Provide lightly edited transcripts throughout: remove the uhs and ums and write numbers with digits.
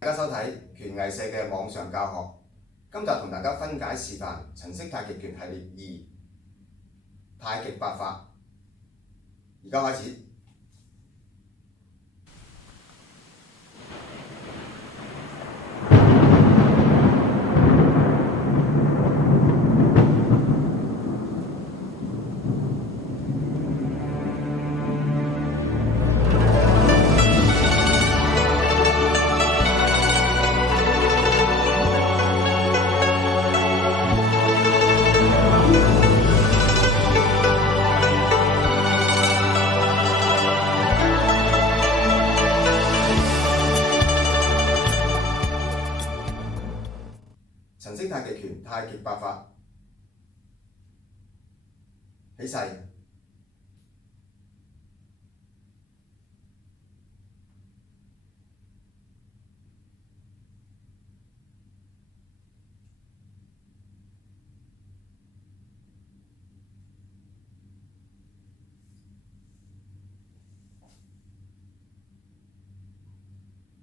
大家收睇拳藝社嘅網上教學，今集同大家分解示範陳式太極拳系列2太極八法。而家開始。陳式太極拳太極八法，起勢，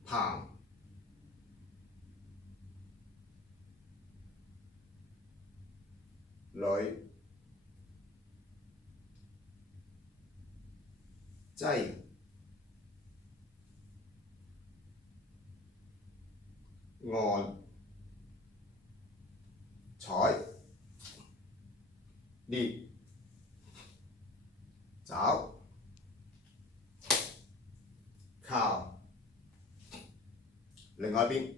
掤，捋，擠，按，採，裂，抓，靠，另外一邊，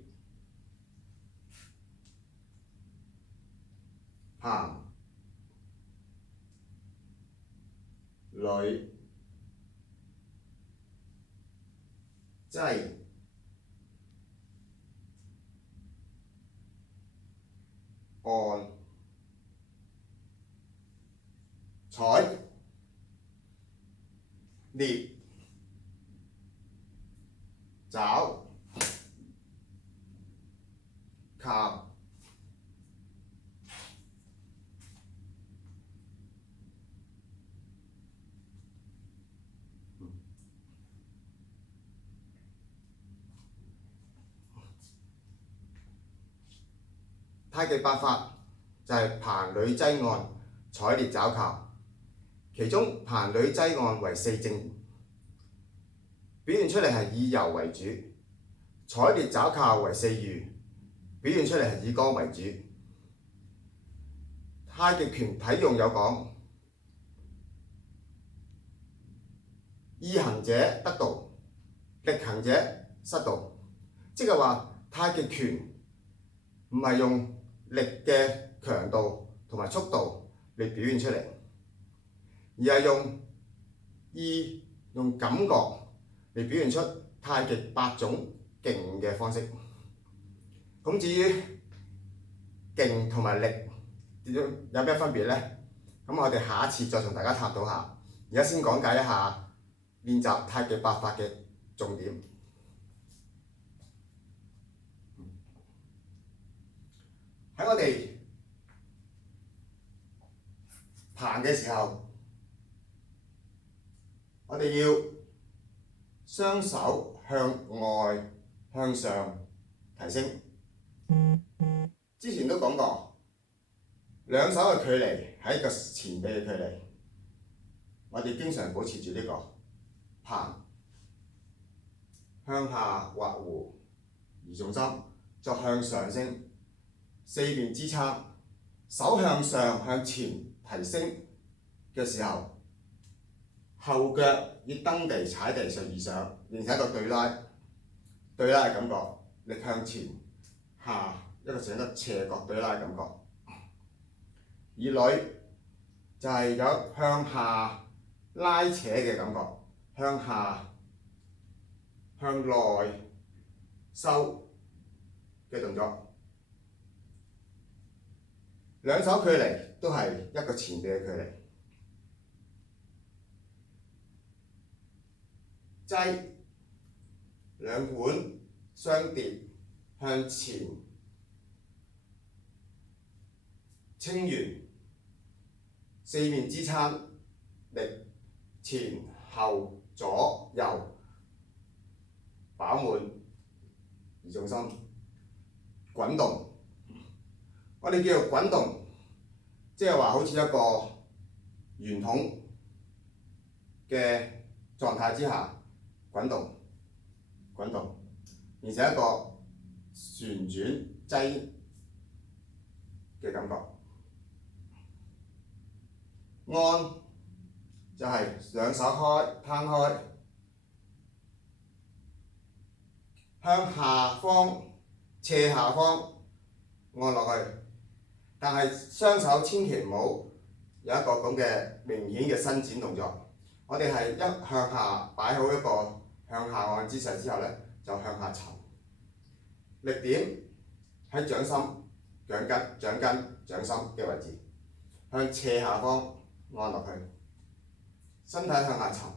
掤，捋，擠，按，採，裂，抓，靠。太極八法就係掤、捋、擠、按、採、裂、抓、靠，其中掤、捋、擠、按為4正，表現出嚟係以柔為主；採、裂、抓、靠為4御，表現出嚟係以剛為主。太極拳體用有講，意行者得道，力行者失道，即係話太極拳唔係用力嘅強度同埋速度嚟表現出嚟，而係用意、用感覺嚟表現出太極8種勁嘅方式。咁至於勁同埋力有咩分別呢？咁我哋下一次再同大家探討下。而家先講解一下練習太極八法嘅重點。喺我哋掤嘅時候，我哋要雙手向外向上提升。之前都講過，兩手嘅距離係一個前臂嘅距離，我哋經常保持住呢個掤，向下畫弧，而重心作向上升，四面支撐，手向上向前提升嘅時候，後腳以蹬地踩地上而上，形成一個對拉，對拉嘅感覺，力向前下一個整個斜角對拉嘅感覺。而捋就係有向下拉扯嘅感覺，向下向內收嘅動作。兩手距離都係一個前臂嘅距離。擠，兩腕相疊向前清圓，四面支撐，力前後左右飽滿，而重重心，滾動。我哋叫做滾動，即係話好似一個圓筒嘅狀態之下滾動，變成一個旋轉擠嘅感覺。按就係兩手攤開，向下方斜下方按落去，但係雙手千祈唔好有一個咁嘅明顯嘅伸展動作。我哋係一向下擺好一個向下按姿勢之後咧，就向下沉。力點喺掌心、掌根、掌心嘅位置，向斜下方按落去，身體向下沉，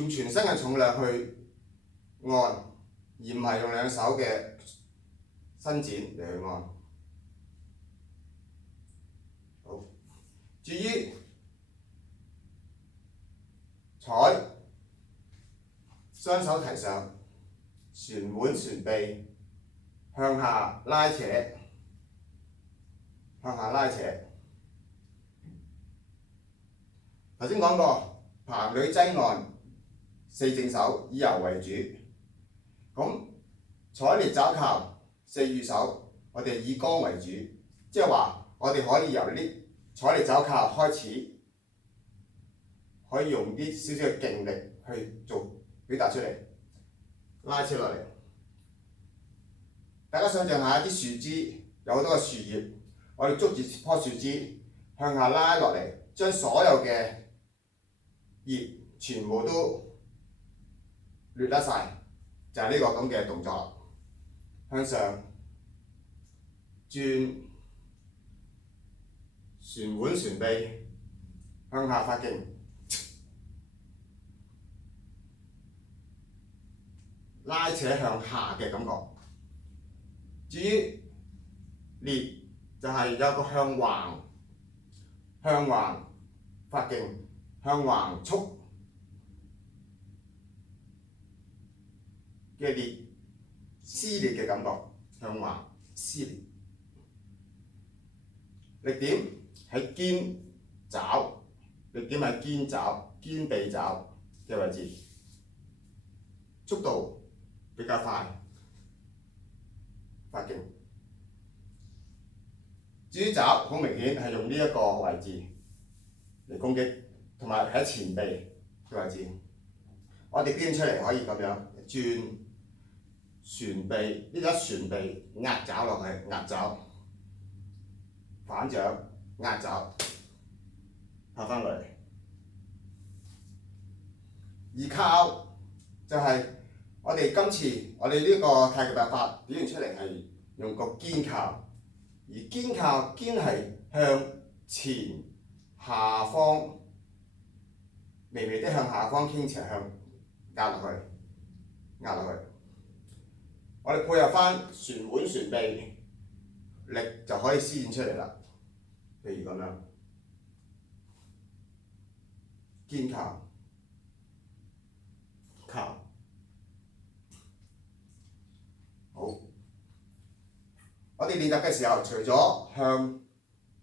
用全身嘅重量去按，而唔係用兩手嘅伸展嚟去按。好，至於採，雙手提上，旋腕旋臂，向下拉扯，頭先講過，掤捋擠按四正手，以柔為主。咁採挒肘靠四御手，我哋以剛為主，即係話我哋可以由呢採挒肘靠開始，可以用啲少少嘅勁力去做表達出嚟，拉扯落嚟。大家想象下一啲樹枝，有好多個樹葉，我哋捉住棵樹枝向下拉落嚟，將所有嘅葉全部都掠得晒，就係呢個咁嘅動作。向上轉，旋腕旋臂，向下發勁，拉扯向下嘅感覺。至於挒就係有個向橫發勁，向橫束嘅挒，撕裂嘅感覺，向橫撕裂。力點喺肩爪，肩臂爪嘅位置，速度比較快，發勁。至於爪，好明顯係用呢一個位置嚟攻擊，同埋喺前臂嘅位置。我哋編出嚟可以咁樣轉旋臂，呢個旋臂壓爪落去，壓爪，反掌壓爪，拍翻落嚟。而靠就係我哋今次我哋呢個太極八法表現出嚟係用個肩靠，而肩靠肩係向前下方微微的向下方傾斜，向壓落去。我哋配合翻旋腕旋臂，力就可以施展出嚟啦。譬如咁樣，肩靠，好。我哋練習嘅時候，除咗向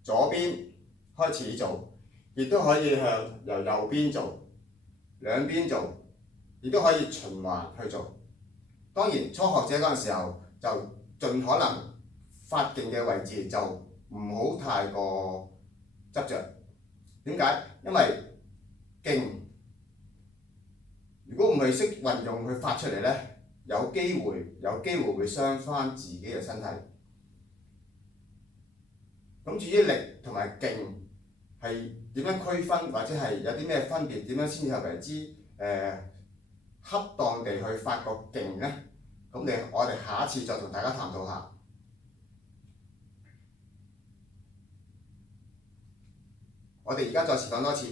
左邊開始做，亦都可以由右邊做，兩邊做，亦都可以循環去做。當然，初學者嗰陣時候就盡可能發勁嘅位置就唔好太過執着。點解？因為勁如果唔係識運用去發出嚟咧，有機會會傷翻自己嘅身體。咁至於力同埋勁係點樣區分，或者係有啲咩分別？點樣先至係為之恰當地去發個勁呢？咁我哋下一次再同大家探討下。我哋而家再示範多次。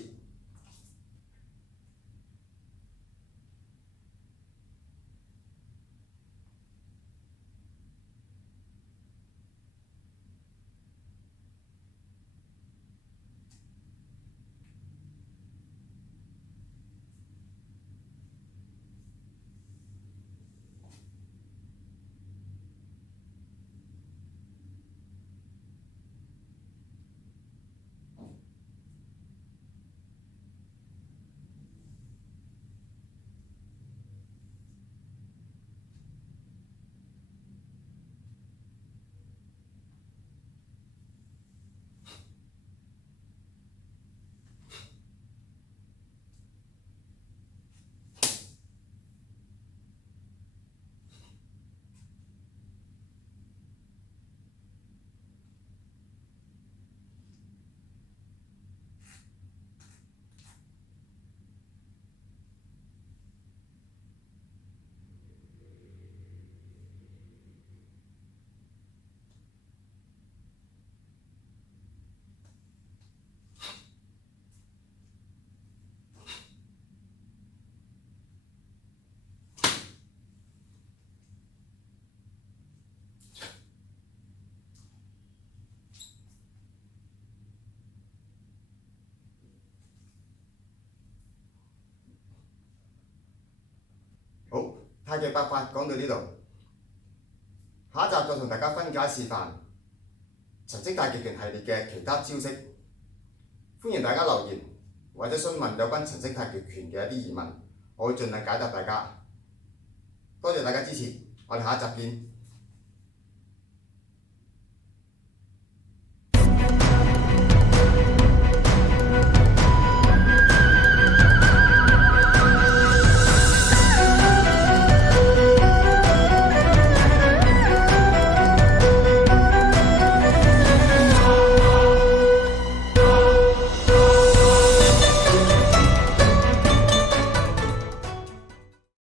太極八法講到呢度，下一集再同大家分解示範陳式太極拳系列嘅其他招式。歡迎大家留言或者詢問有關陳式太極拳嘅一啲疑問，我會盡量解答大家。多謝大家支持，我哋下一集見。